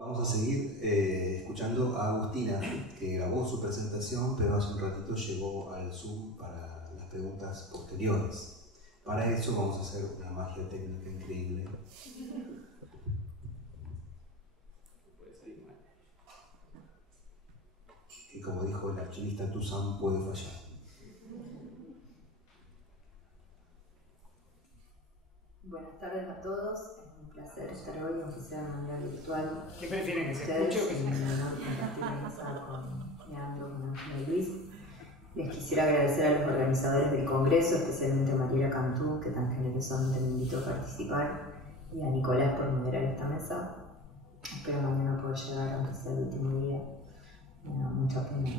Vamos a seguir escuchando a Agustina, que grabó su presentación, pero hace un ratito llegó al Zoom para las preguntas posteriores. Para eso vamos a hacer una magia técnica increíble. Que como dijo el archivista Toussaint, puede fallar. Buenas tardes a todos, es un placer estar hoy, aunque sea de manera virtual. ¿Qué prefieren, que se Ustedes, escuche o que se en la compartir con Leandro, con Ángel y Luis. Les quisiera agradecer a los organizadores del Congreso, especialmente a Mariela Cantú, que tan generosamente me invitó a participar, y a Nicolás por moderar esta mesa. Espero mañana poder llegar, aunque sea el último día. Me da mucha pena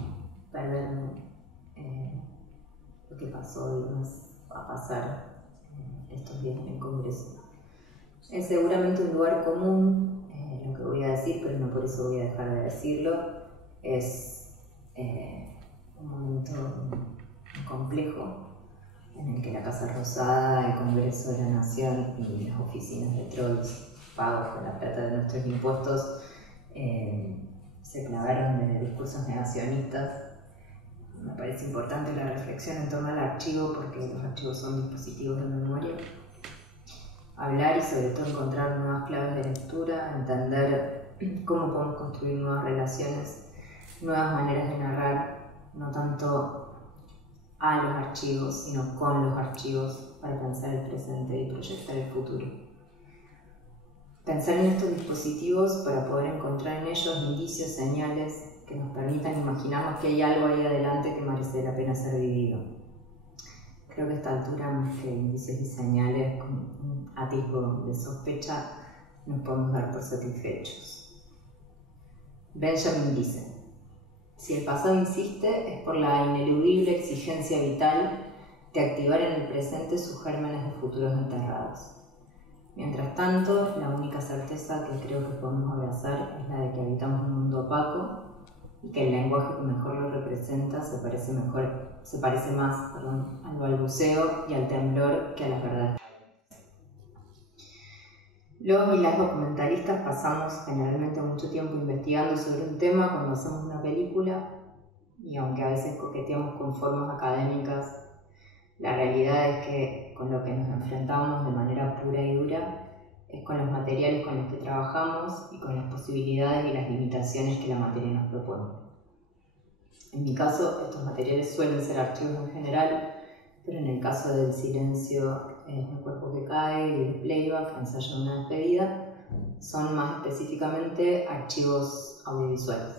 perderme lo que pasó y más va a pasar estos días en el Congreso. Es seguramente un lugar común lo que voy a decir, pero no por eso voy a dejar de decirlo. Es un momento complejo en el que la Casa Rosada, el Congreso de la Nación y las oficinas de trolls pagos con la plata de nuestros impuestos se clavaron de discursos negacionistas. Me parece importante la reflexión en torno al archivo, porque los archivos son dispositivos de memoria. Hablar y sobre todo encontrar nuevas claves de lectura, entender cómo podemos construir nuevas relaciones, nuevas maneras de narrar, no tanto a los archivos, sino con los archivos para pensar el presente y proyectar el futuro. Pensar en estos dispositivos para poder encontrar en ellos indicios, señales que nos permitan imaginarnos que hay algo ahí adelante que merece la pena ser vivido. Creo que a esta altura, más que indicios y señales con un atisbo de sospecha, nos podemos dar por satisfechos. Benjamin dice: si el pasado insiste es por la ineludible exigencia vital de activar en el presente sus gérmenes de futuros enterrados. Mientras tanto, la única certeza que creo que podemos abrazar es la de que habitamos un mundo opaco y que el lenguaje que mejor lo representa se parece más al balbuceo y al temblor que a las verdades. Los y las documentalistas pasamos generalmente mucho tiempo investigando sobre un tema cuando hacemos una película, y aunque a veces coqueteamos con formas académicas, la realidad es que con lo que nos enfrentamos de manera pura y dura es con los materiales con los que trabajamos y con las posibilidades y las limitaciones que la materia nos propone. En mi caso, estos materiales suelen ser archivos en general, pero en el caso del silencio, el cuerpo que cae y el playback, ensayo de una despedida, son más específicamente archivos audiovisuales,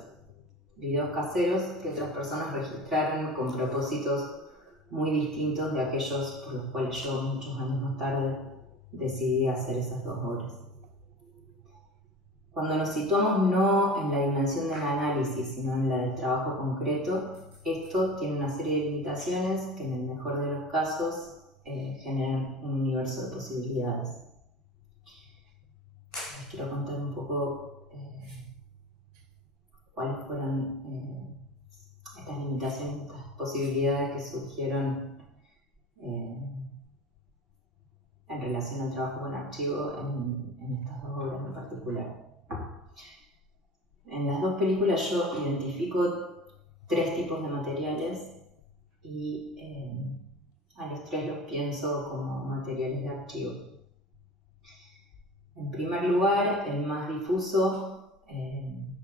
videos caseros que otras personas registraron con propósitos muy distintos de aquellos por los cuales yo, muchos años más tarde, decidí hacer esas dos obras. Cuando nos situamos no en la dimensión del análisis, sino en la del trabajo concreto, esto tiene una serie de limitaciones que en el mejor de los casos generan un universo de posibilidades. Les quiero contar un poco cuáles fueron estas limitaciones, estas posibilidades que surgieron en relación al trabajo con archivo en estas dos obras en particular. En las dos películas yo identifico tres tipos de materiales y a los tres los pienso como materiales de archivo. En primer lugar, el más difuso,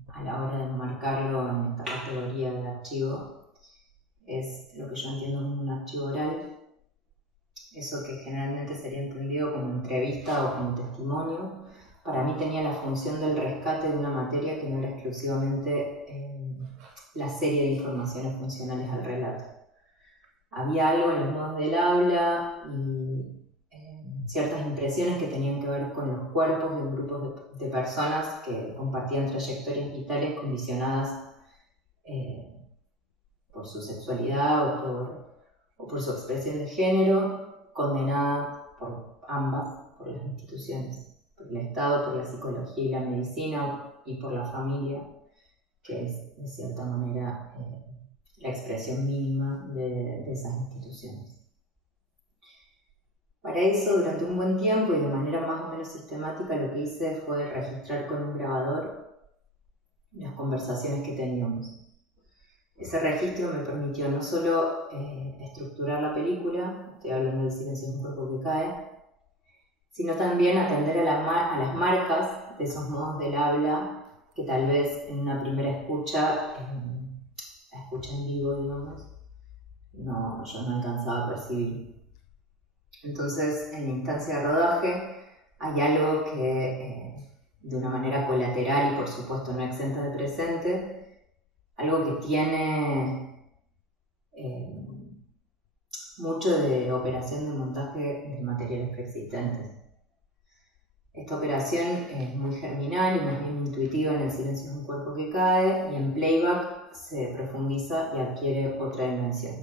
a la hora de enmarcarlo en esta categoría de archivo, es lo que yo entiendo como un archivo oral, eso que generalmente sería entendido como entrevista o como testimonio. Para mí tenía la función del rescate de una materia que no era exclusivamente la serie de informaciones funcionales al relato. Había algo en los modos del habla y ciertas impresiones que tenían que ver con los cuerpos de un grupo de personas que compartían trayectorias vitales condicionadas por su sexualidad o por su expresión de género, condenada por ambas, por las instituciones, por el Estado, por la psicología y la medicina y por la familia, que es de cierta manera la expresión mínima de esas instituciones. Para eso, durante un buen tiempo y de manera más o menos sistemática, lo que hice fue registrar con un grabador las conversaciones que teníamos. Ese registro me permitió no solo estructurar la película, estoy hablando del Silencio de un cuerpo que cae, sino también atender a las marcas de esos modos del habla que tal vez en una primera escucha, la escucha en vivo, digamos, yo no alcanzaba a percibir. Entonces, en la instancia de rodaje hay algo que, de una manera colateral y por supuesto no exenta de presente, algo que tiene mucho de operación de montaje de materiales preexistentes. Esta operación es muy germinal y más bien intuitiva en El Silencio de un cuerpo que cae, y en playback se profundiza y adquiere otra dimensión.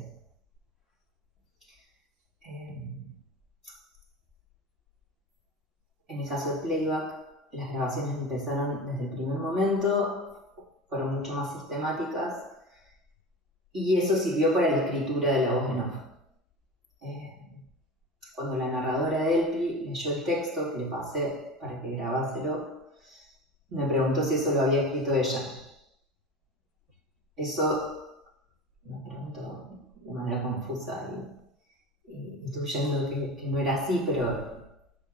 En el caso del playback, las grabaciones empezaron desde el primer momento, fueron mucho más sistemáticas, y eso sirvió para la escritura de la voz en off. Cuando la narradora de Elpi leyó el texto que le pasé para que grabáselo, me preguntó si eso lo había escrito ella. Eso me preguntó de manera confusa y intuyendo que no era así, pero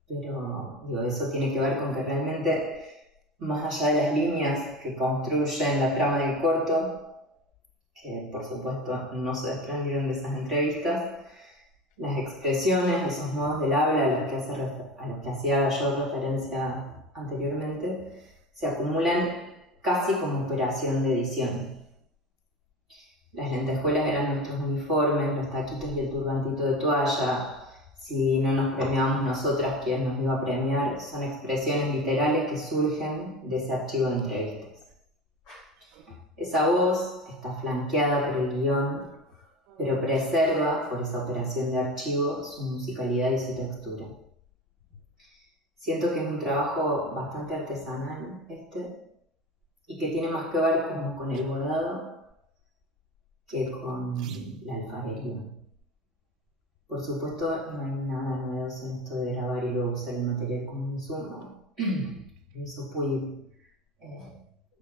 digo, eso tiene que ver con que realmente, más allá de las líneas que construyen la trama del corto, que por supuesto no se desprendieron de esas entrevistas, las expresiones, esos modos del habla a los que hacía yo referencia anteriormente, se acumulan casi como operación de edición. Las lentejuelas eran nuestros uniformes, los taquitos y el turbantito de toalla. Si no nos premiábamos nosotras, quien nos iba a premiar, son expresiones literales que surgen de ese archivo de entrevistas. Esa voz está flanqueada por el guión, pero preserva, por esa operación de archivo, su musicalidad y su textura. Siento que es un trabajo bastante artesanal y que tiene más que ver como con el bordado que con la alfarería. Por supuesto, no hay nada novedoso en esto de grabar y luego usar el material como insumo. Lo hizo Puig,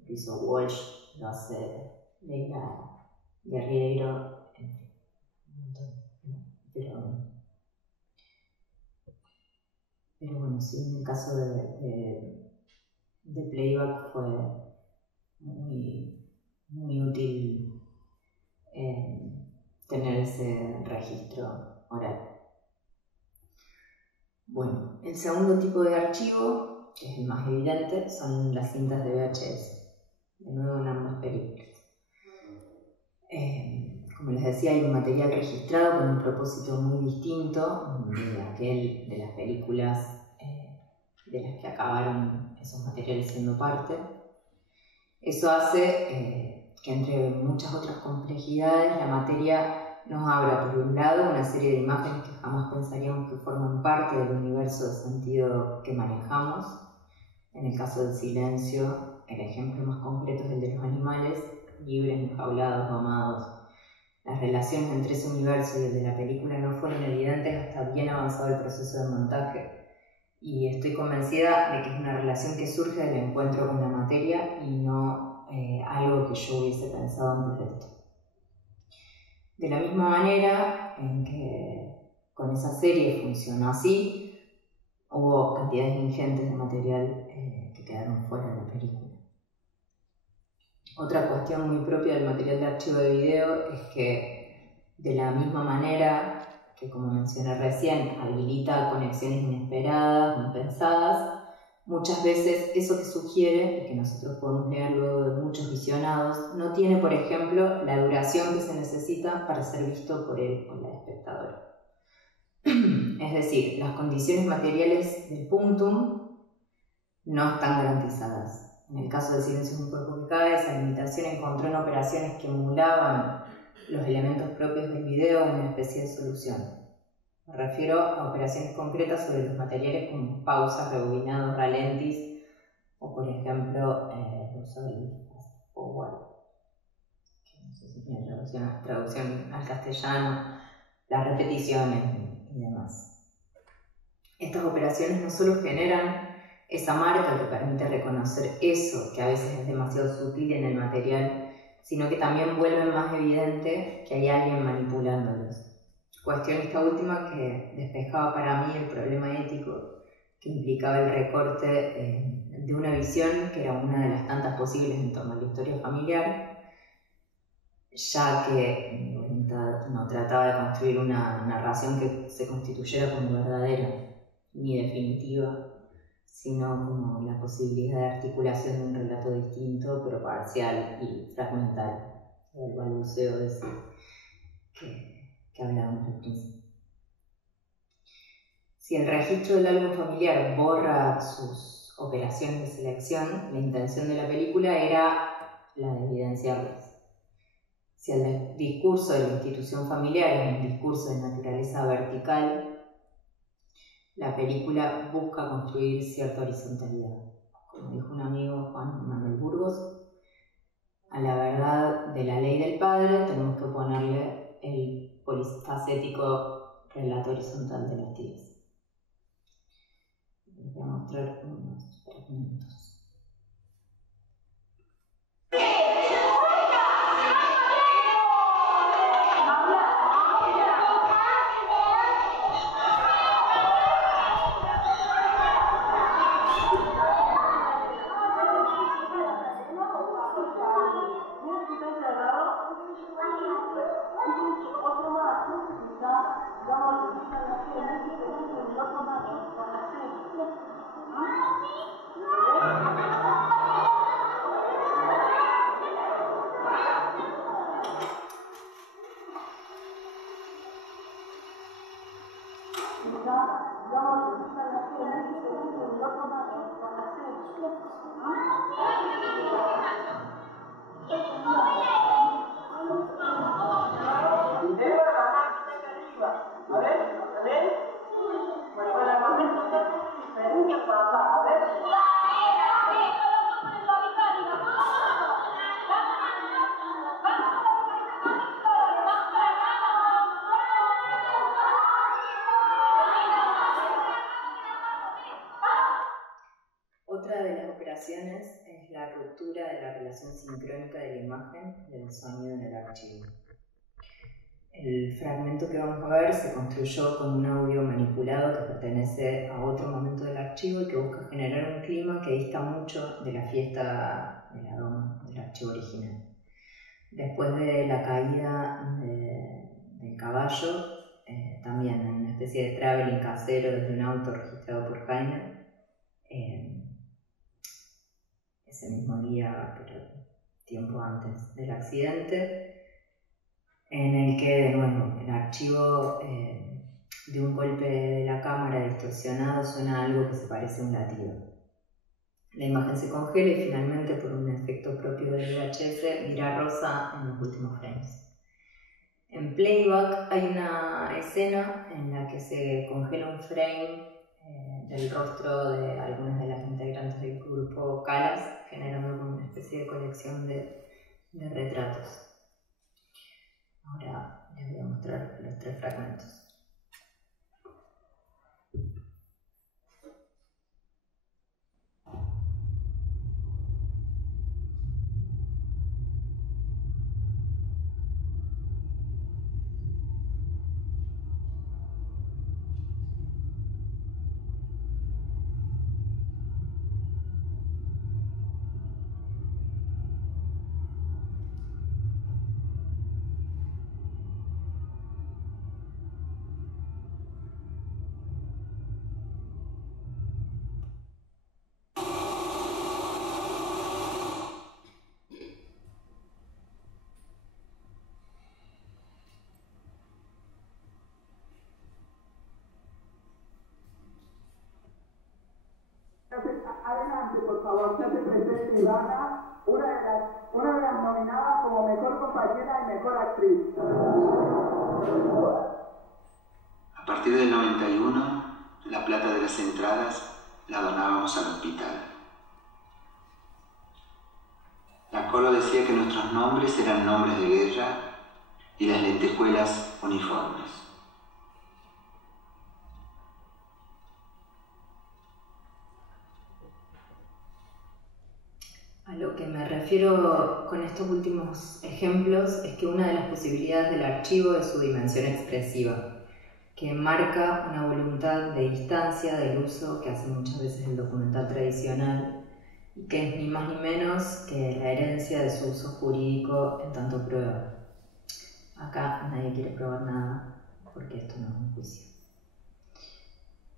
lo hizo Walsh, lo hace Leila Guerriero, en fin, un montón, ¿no? Pero bueno, sí, en el caso de playback fue muy útil tener ese registro oral. Bueno, el segundo tipo de archivo, que es el más evidente, son las cintas de VHS, de nuevo en ambas películas. Como les decía, hay un material registrado con un propósito muy distinto de aquel de las películas de las que acabaron esos materiales siendo parte. Eso hace que, entre muchas otras complejidades, la materia nos abra, por un lado, una serie de imágenes que jamás pensaríamos que forman parte del universo de sentido que manejamos. En el caso del silencio, el ejemplo más concreto es el de los animales, libres, enjaulados, domados. Las relaciones entre ese universo y el de la película no fueron evidentes hasta bien avanzado el proceso de montaje, y estoy convencida de que es una relación que surge del encuentro con la materia y no algo que yo hubiese pensado antes de esto. De la misma manera en que con esa serie funcionó así, hubo cantidades ingentes de material que quedaron fuera de la película. Otra cuestión muy propia del material de archivo de video es que, de la misma manera que, como mencioné recién, habilita conexiones inesperadas, no pensadas, muchas veces eso que sugiere, y que nosotros podemos leer luego de muchos visionados, no tiene, por ejemplo, la duración que se necesita para ser visto por él o la espectadora. Es decir, las condiciones materiales del punctum no están garantizadas. En el caso del Silencio de un cuerpo que cae, esa limitación encontró en operaciones que emulaban los elementos propios del video una especie de solución. Me refiero a operaciones concretas sobre los materiales como pausas, rebobinados, ralentis, o por ejemplo el uso del fast forward, que no sé si tiene traducción al castellano, las repeticiones y demás. Estas operaciones no solo generan esa marca que permite reconocer eso, que a veces es demasiado sutil en el material, sino que también vuelve más evidente que hay alguien manipulándolos. Cuestión esta última que despejaba para mí el problema ético que implicaba el recorte de una visión que era una de las tantas posibles en torno a la historia familiar, ya que mi voluntad no trataba de construir una narración que se constituyera como verdadera ni definitiva, sino como la posibilidad de articulación de un relato distinto, pero parcial y fragmental. El balbuceo de ese que hablábamos al principio. Si el registro del álbum familiar borra sus operaciones de selección, la intención de la película era la de evidenciarlas. Si el discurso de la institución familiar es un discurso de naturaleza vertical, la película busca construir cierta horizontalidad. Como dijo un amigo, Juan Manuel Burgos, a la verdad de la ley del padre tenemos que ponerle el polifacético relato horizontal de las tías. Les voy a mostrar unos fragmentos. Otra de las operaciones es la ruptura de la relación sincrónica de la imagen y del sonido en el archivo. El fragmento que vamos a ver se construyó con un audio manipulado que pertenece a otro momento del archivo y que busca generar un clima que dista mucho de la fiesta de la doma del archivo original. Después de la caída del caballo, también hay una especie de traveling casero desde un auto registrado por Jaime. Ese mismo día, pero tiempo antes del accidente, en el que de nuevo el archivo de un golpe de la cámara distorsionado suena algo que se parece a un latido. La imagen se congela y finalmente, por un efecto propio del VHS, vira rosa en los últimos frames. En playback hay una escena en la que se congela un frame del rostro de algunas de las integrantes del grupo Calas, generando una especie de colección de retratos. Ahora les voy a mostrar los tres fragmentos. Adelante, por favor, se hace presente Ivana, una de las nominadas como mejor compañera y mejor actriz. A partir del 91, la plata de las entradas la donábamos al hospital. La Colo decía que nuestros nombres eran nombres de guerra y las lentejuelas uniformes. me refiero con estos últimos ejemplos es que una de las posibilidades del archivo es su dimensión expresiva, que marca una voluntad de distancia del uso que hace muchas veces el documental tradicional y que es ni más ni menos que la herencia de su uso jurídico en tanto prueba. Acá nadie quiere probar nada porque esto no es un juicio.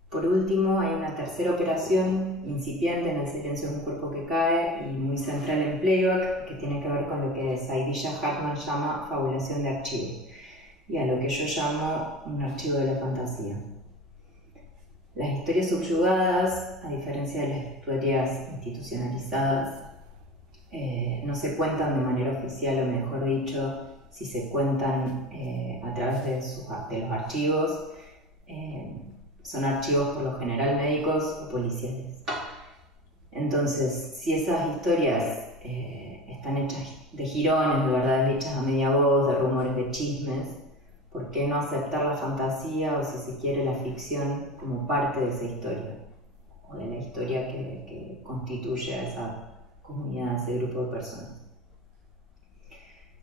Por último, hay una tercera operación incipiente en El silencio de un cuerpo que cae y muy central en Playback, que tiene que ver con lo que Zaidilla Hartman llama fabulación de archivo y a lo que yo llamo un archivo de la fantasía. Las historias subyugadas, a diferencia de las historias institucionalizadas, no se cuentan de manera oficial, o mejor dicho, si se cuentan a través de los archivos, son archivos por lo general médicos o policiales. Entonces, si esas historias están hechas de jirones, de verdades hechas a media voz, de rumores, de chismes, ¿por qué no aceptar la fantasía o, si se quiere, la ficción como parte de esa historia? O de la historia que constituye a esa comunidad, a ese grupo de personas.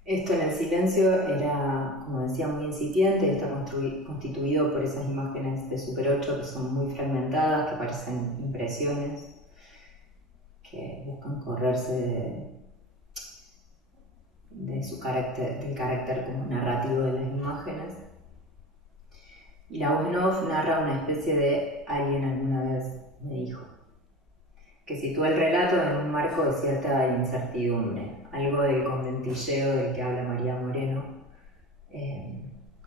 Esto en El silencio era, como decía, muy incipiente, está constituido por esas imágenes de Super 8 que son muy fragmentadas, que parecen impresiones, que buscan correrse del carácter como narrativo de las imágenes. Y la voz en off narra una especie de alguien alguna vez me dijo, que sitúa el relato en un marco de cierta incertidumbre, algo del conventilleo del que habla María Moreno,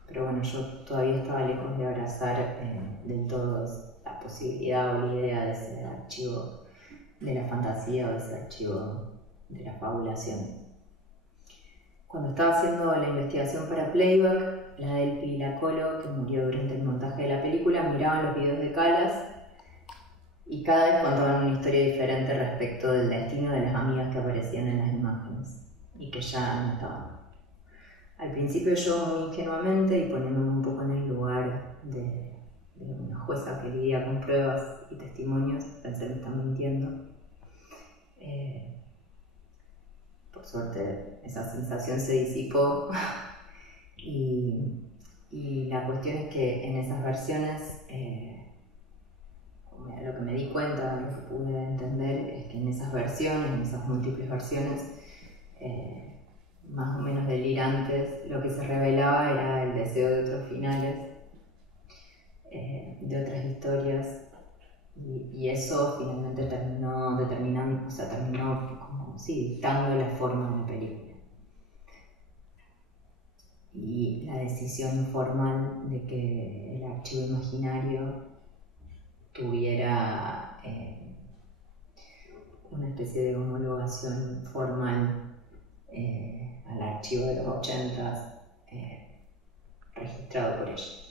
pero bueno, yo todavía estaba lejos de abrazar del todo la posibilidad o la idea de ese archivo de la fantasía o de ese archivo de la fabulación. Cuando estaba haciendo la investigación para Playback, la Delphi y la Colo, que murió durante el montaje de la película, miraban los videos de Calas y cada vez contaban una historia diferente respecto del destino de las amigas que aparecían en las imágenes y que ya no estaban. Al principio yo, muy ingenuamente y poniéndome un poco en el lugar de una jueza que lidia con pruebas y testimonios, pensé que están mintiendo. Por suerte esa sensación se disipó y la cuestión es que en esas versiones lo que me di cuenta, lo que pude entender es que en esas versiones, en esas múltiples versiones más o menos delirantes, lo que se revelaba era el deseo de otros finales, de otras historias, y eso finalmente terminó como, sí, dictando la forma de la película. Y la decisión formal de que el archivo imaginario tuviera una especie de homologación formal al archivo de los 80s registrado por ellos.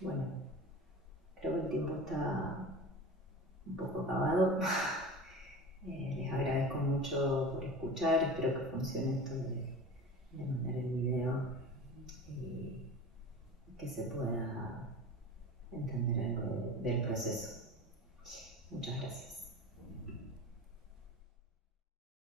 Bueno, creo que el tiempo está un poco acabado. Les agradezco mucho por escuchar, espero que funcione esto de mandar el video y que se pueda entender algo del proceso. Muchas gracias.